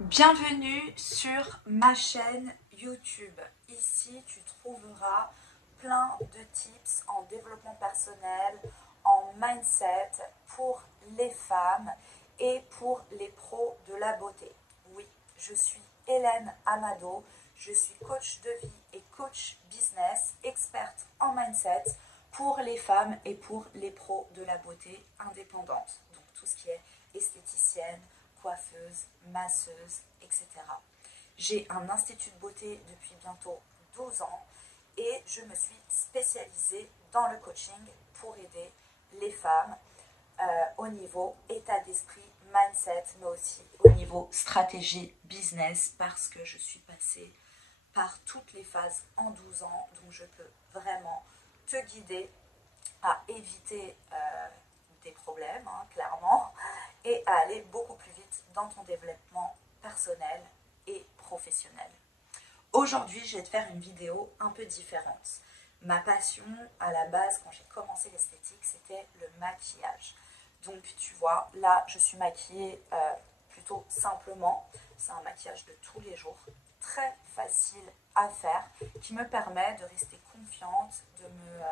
Bienvenue sur ma chaîne YouTube. Ici, tu trouveras plein de tips en développement personnel, en mindset pour les femmes et pour les pros de la beauté. Oui, je suis Hélène Amado, je suis coach de vie et coach business, experte en mindset pour les femmes et pour les pros de la beauté indépendante. Donc tout ce qui est esthéticienne, coiffeuse, masseuse, etc. J'ai un institut de beauté depuis bientôt 12 ans et je me suis spécialisée dans le coaching pour aider les femmes au niveau état d'esprit, mindset, mais aussi au niveau stratégie, business, parce que je suis passée par toutes les phases en 12 ans, donc je peux vraiment te guider à éviter des problèmes, clairement, et à aller beaucoup plus vite dans ton développement personnel et professionnel. Aujourd'hui, je vais te faire une vidéo un peu différente. Ma passion, à la base, quand j'ai commencé l'esthétique, c'était le maquillage. Donc, tu vois, là, je suis maquillée plutôt simplement. C'est un maquillage de tous les jours, très facile à faire, qui me permet de rester confiante, de me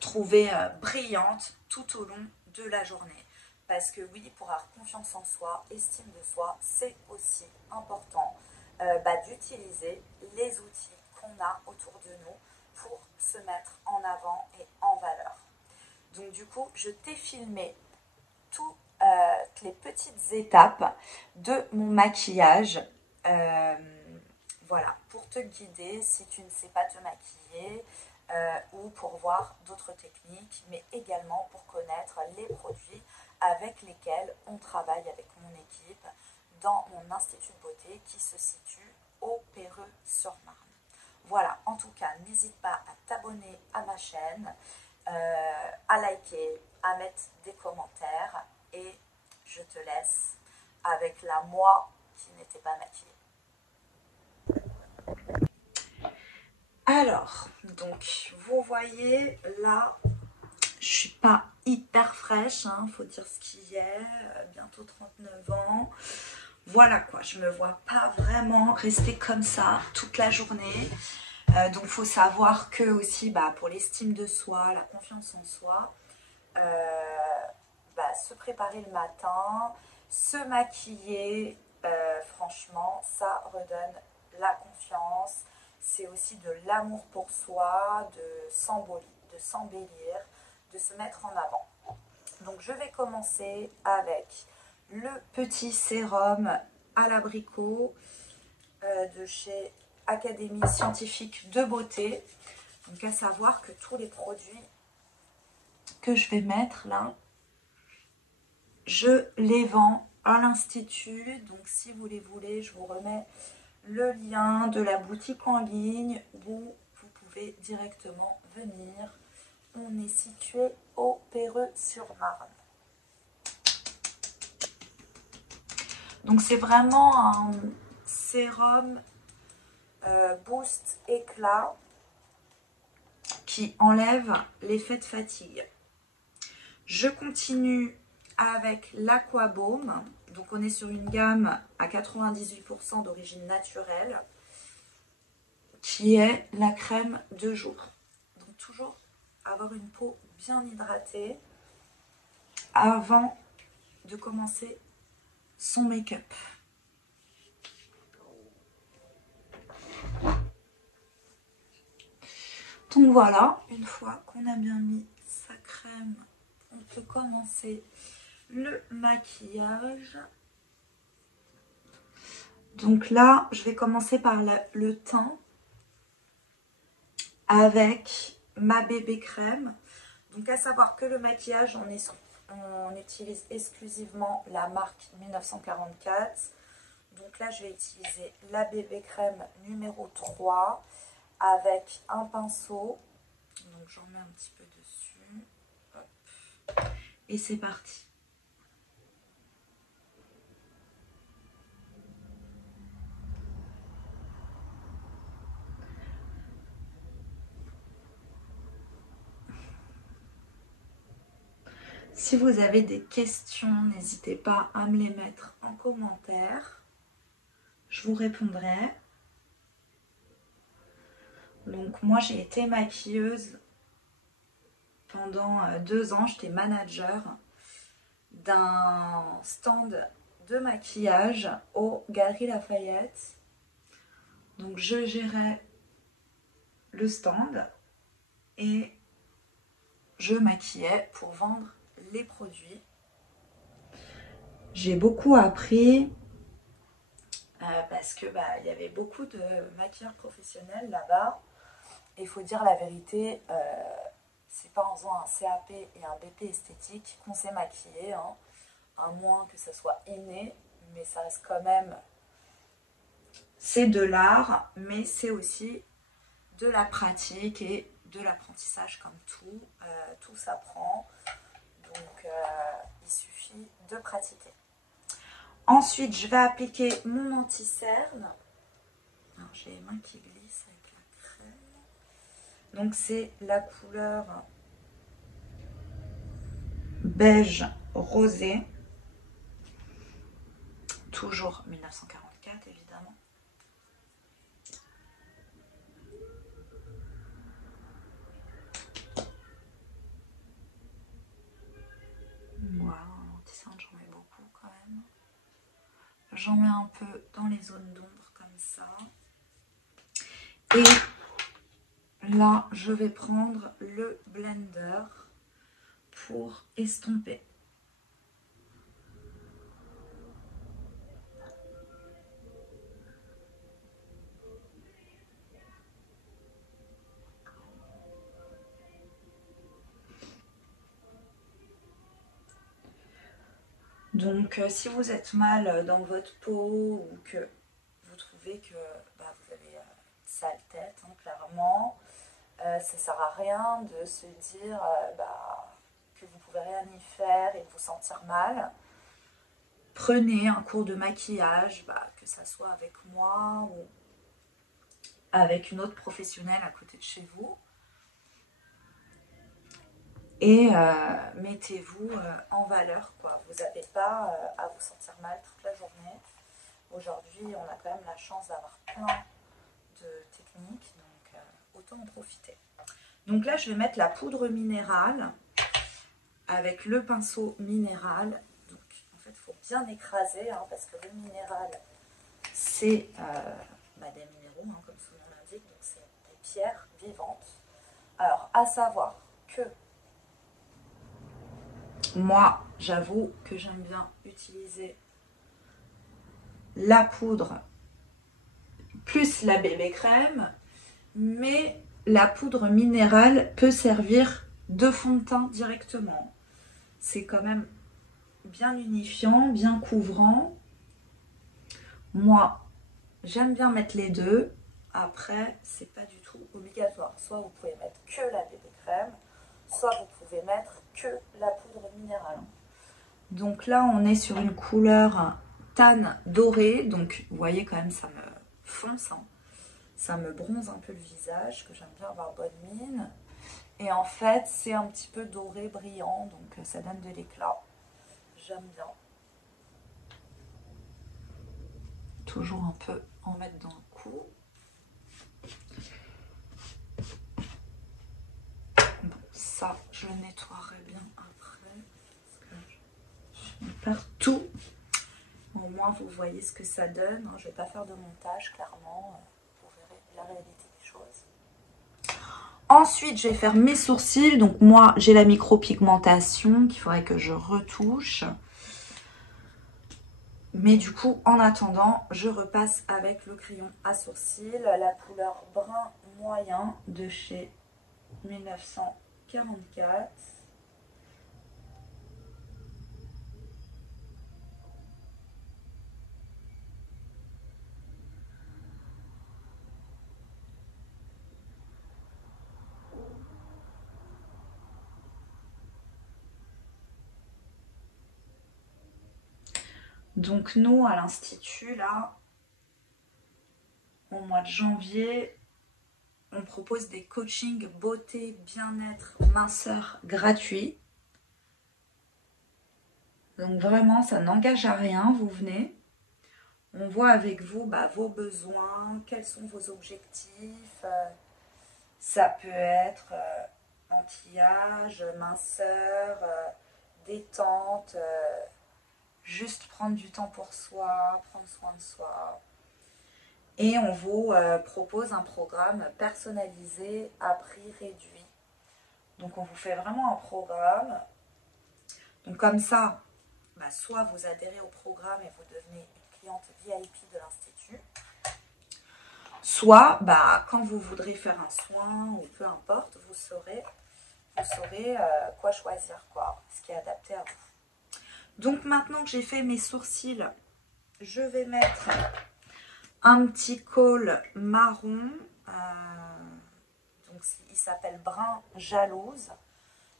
trouver brillante tout au long de la journée. Parce que oui, pour avoir confiance en soi, estime de soi, c'est aussi important d'utiliser les outils qu'on a autour de nous pour se mettre en avant et en valeur. Donc du coup, je t'ai filmé toutes les petites étapes de mon maquillage. Voilà, pour te guider si tu ne sais pas te maquiller ou pour voir d'autres techniques, mais également pour connaître les produits avec lesquels on travaille avec mon équipe dans mon institut de beauté qui se situe au Perreux-sur-Marne. Voilà, en tout cas, n'hésite pas à t'abonner à ma chaîne, à liker, à mettre des commentaires et je te laisse avec la moi qui n'était pas maquillée. Alors, donc, vous voyez, là, je suis pas hyper fraîche, faut dire ce qu'il y a, bientôt 39 ans. Voilà quoi, je me vois pas vraiment rester comme ça toute la journée. Donc, il faut savoir que aussi, pour l'estime de soi, la confiance en soi, se préparer le matin, se maquiller, franchement, ça redonne la confiance. C'est aussi de l'amour pour soi, de s'embellir, de se mettre en avant. Donc je vais commencer avec le petit sérum à l'abricot de chez Académie Scientifique de Beauté. Donc à savoir que tous les produits que je vais mettre là, je les vends à l'institut. Donc si vous les voulez, je vous remets le lien de la boutique en ligne où vous pouvez directement venir. On est situé au Perreux-sur-Marne. Donc c'est vraiment un sérum boost éclat qui enlève l'effet de fatigue. Je continue avec l'Aquabaume. Donc on est sur une gamme à 98% d'origine naturelle qui est la crème de jour. Donc toujours avoir une peau bien hydratée avant de commencer son make-up. Donc voilà, une fois qu'on a bien mis sa crème, on peut commencer le maquillage. Donc là, je vais commencer par le teint avec ma bébé crème. Donc à savoir que le maquillage, on utilise exclusivement la marque 1944. Donc là, je vais utiliser la bébé crème numéro 3 avec un pinceau. Donc j'en mets un petit peu dessus. Hop. Et c'est parti. Si vous avez des questions, n'hésitez pas à me les mettre en commentaire. Je vous répondrai. Donc moi j'ai été maquilleuse pendant 2 ans. J'étais manager d'un stand de maquillage aux Galeries Lafayette. Donc je gérais le stand et je maquillais pour vendre les produits. J'ai beaucoup appris parce que il y avait beaucoup de maquilleurs professionnels là-bas. Et il faut dire la vérité, c'est pas en faisant un CAP et un BP esthétique qu'on sait maquiller, hein, à moins que ça soit inné, mais ça reste quand même, c'est de l'art, mais c'est aussi de la pratique et de l'apprentissage comme tout, tout s'apprend, donc il suffit de pratiquer. Ensuite, je vais appliquer mon anti-cerne. J'ai les mains qui glissent avec la crème. Donc c'est la couleur beige rosé. Toujours 1944 évidemment. Voilà, anti-cerne j'en mets beaucoup quand même. J'en mets un peu dans les zones d'ombre comme ça. Et là, je vais prendre le blender pour estomper. Donc, si vous êtes mal dans votre peau ou que vous trouvez que vous avez une sale tête, hein, clairement, ça ne sert à rien de se dire que vous ne pouvez rien y faire et de vous sentir mal. Prenez un cours de maquillage, que ça soit avec moi ou avec une autre professionnelle à côté de chez vous. Et mettez-vous en valeur, quoi. Vous n'avez pas à vous sentir mal toute la journée. Aujourd'hui, on a quand même la chance d'avoir plein de techniques, donc autant en profiter. Donc là, je vais mettre la poudre minérale avec le pinceau minéral. Donc en fait, il faut bien écraser, hein, parce que le minéral, c'est des minéraux, hein, comme son nom l'indique, donc c'est des pierres vivantes. Alors, à savoir que moi, j'avoue que j'aime bien utiliser la poudre plus la bébé crème, mais la poudre minérale peut servir de fond de teint directement. C'est quand même bien unifiant, bien couvrant. Moi, j'aime bien mettre les deux. Après, c'est pas du tout obligatoire. Soit vous pouvez mettre que la bébé crème, soit vous pouvez mettre que la poudre minérale. Donc là, on est sur une couleur tan dorée. Donc, vous voyez quand même, ça me fonce, hein. Ça me bronze un peu le visage, que j'aime bien avoir bonne mine. Et en fait, c'est un petit peu doré, brillant, donc ça donne de l'éclat. J'aime bien. Toujours un peu en mettre dans le cou. Bon, ça, je le nettoierai bien après. Parce que je mets partout. Au moins, vous voyez ce que ça donne. Je ne vais pas faire de montage, clairement. Vous verrez la réalité des choses. Ensuite, je vais faire mes sourcils. Donc, moi, j'ai la micropigmentation qu'il faudrait que je retouche. Mais du coup, en attendant, je repasse avec le crayon à sourcils, la couleur brun moyen de chez 1944. Donc nous, à l'Institut, là, au mois de janvier, on propose des coachings beauté, bien-être, minceur gratuits. Donc vraiment, ça n'engage à rien, vous venez. On voit avec vous vos besoins, quels sont vos objectifs. Ça peut être anti-âge, minceur, détente, juste prendre du temps pour soi, prendre soin de soi. Et on vous propose un programme personnalisé à prix réduit. Donc on vous fait vraiment un programme. Donc comme ça, soit vous adhérez au programme et vous devenez une cliente VIP de l'Institut, soit quand vous voudrez faire un soin ou peu importe, vous saurez quoi choisir, ce qui est adapté à vous. Donc maintenant que j'ai fait mes sourcils, je vais mettre un petit col marron. Donc il s'appelle Brun Jalouse,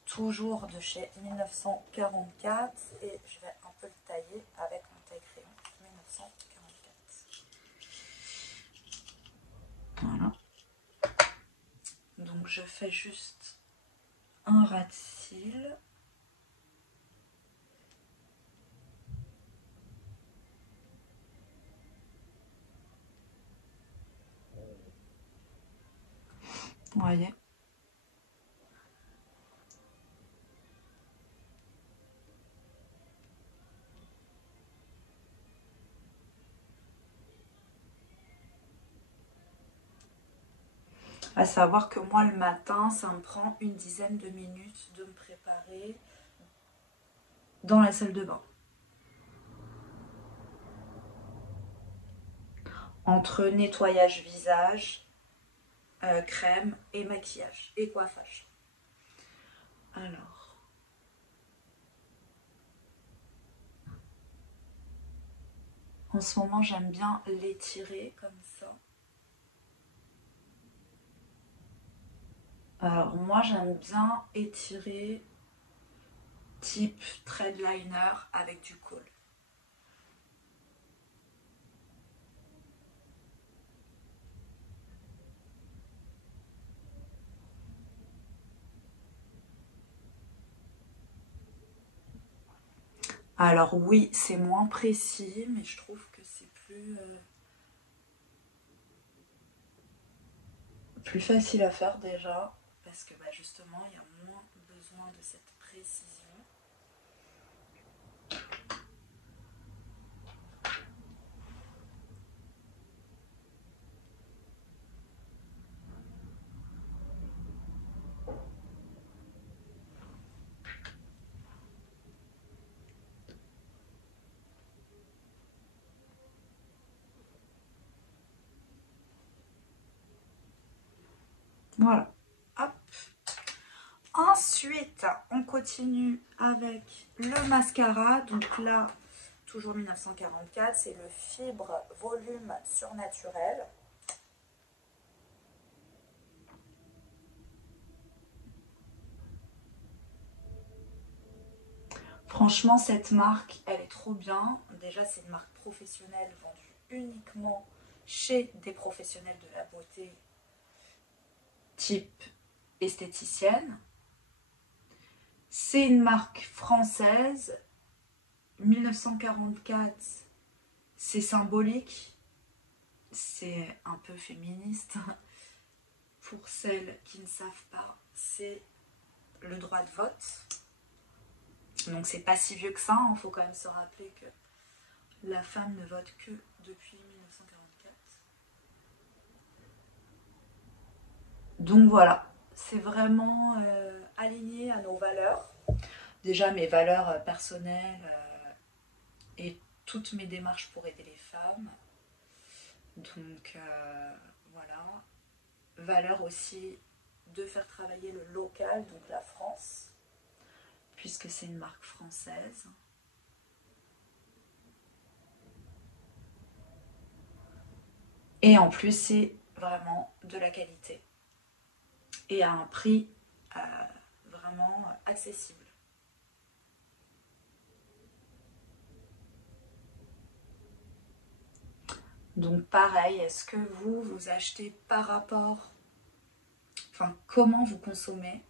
toujours de chez 1944, et je vais un peu le tailler avec mon taille-crayon 1944. Voilà. Donc je fais juste un ras de cils. Vous voyez ? À savoir que moi, le matin, ça me prend une dizaine de minutes de me préparer dans la salle de bain. Entre nettoyage visage, crème et maquillage et coiffage. Alors, en ce moment, j'aime bien l'étirer comme ça. Alors, moi, j'aime bien étirer type threadliner avec du col. Alors oui, c'est moins précis, mais je trouve que c'est plus facile à faire déjà, parce que justement, il y a moins besoin de cette précision. Voilà. Hop. Ensuite, on continue avec le mascara. Donc là, toujours 1944, c'est le Fibre Volume Surnaturel. Franchement, cette marque, elle est trop bien. Déjà, c'est une marque professionnelle vendue uniquement chez des professionnels de la beauté type esthéticienne. C'est une marque française. 1944, c'est symbolique. C'est un peu féministe. Pour celles qui ne savent pas, c'est le droit de vote. Donc c'est pas si vieux que ça, il faut quand même se rappeler que la femme ne vote que depuis 1944. Donc voilà, c'est vraiment aligné à nos valeurs. Déjà mes valeurs personnelles et toutes mes démarches pour aider les femmes. Donc voilà. Valeur aussi de faire travailler le local, donc la France, puisque c'est une marque française. Et en plus, c'est vraiment de la qualité. Et à un prix vraiment accessible. Donc pareil, est-ce que vous achetez par rapport, comment vous consommez?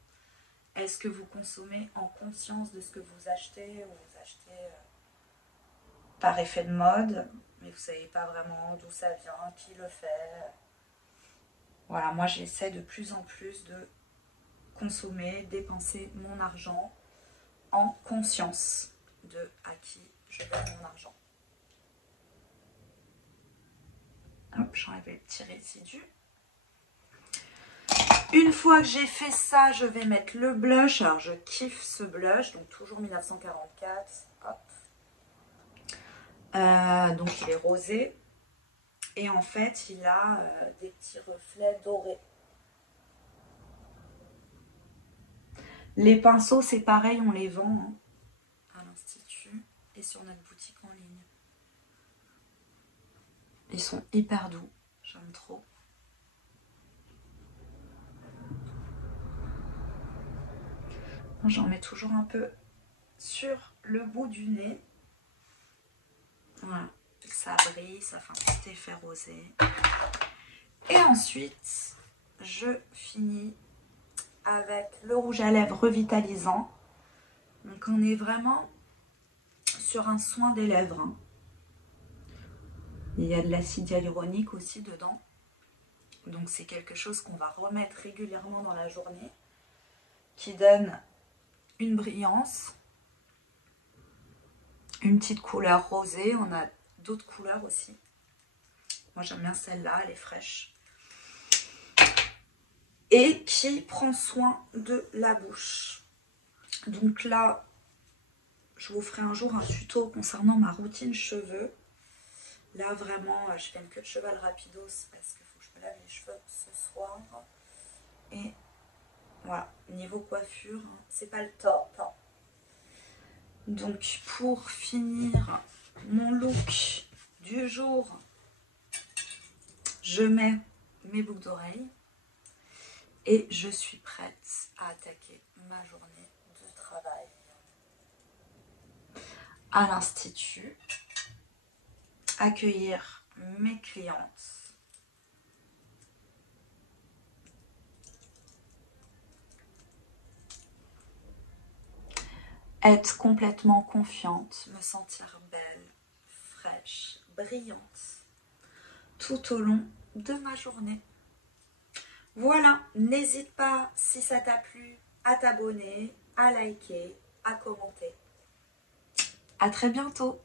Est-ce que vous consommez en conscience de ce que vous achetez, ou vous achetez par effet de mode, mais vous savez pas vraiment d'où ça vient, qui le fait. Voilà, moi j'essaie de plus en plus de consommer, dépenser mon argent en conscience de à qui je donne mon argent. Hop, j'enlève les petits résidus. Une fois que j'ai fait ça, je vais mettre le blush. Alors je kiffe ce blush, donc toujours 1944. Hop. Donc il est rosé. Et en fait, il a des petits reflets dorés. Les pinceaux, c'est pareil, on les vend à l'Institut et sur notre boutique en ligne. Ils sont hyper doux, j'aime trop. J'en mets toujours un peu sur le bout du nez. Voilà, ça brille, ça fait un petit effet rosé. Et ensuite, je finis avec le rouge à lèvres revitalisant. Donc on est vraiment sur un soin des lèvres. Hein. Il y a de l'acide hyaluronique aussi dedans. Donc c'est quelque chose qu'on va remettre régulièrement dans la journée, qui donne une brillance, une petite couleur rosée. On a d'autres couleurs aussi. Moi j'aime bien celle-là, elle est fraîche. Et qui prend soin de la bouche. Donc là, je vous ferai un jour un tuto concernant ma routine cheveux. Là vraiment, je fais une queue de cheval rapidos parce qu'il faut que je me lave les cheveux ce soir. Et voilà, niveau coiffure, c'est pas le top. Donc pour finir mon look du jour, je mets mes boucles d'oreilles et je suis prête à attaquer ma journée de travail à l'Institut, accueillir mes clientes, être complètement confiante, me sentir belle, fraîche, brillante tout au long de ma journée. Voilà, n'hésite pas si ça t'a plu à t'abonner, à liker, à commenter. À très bientôt.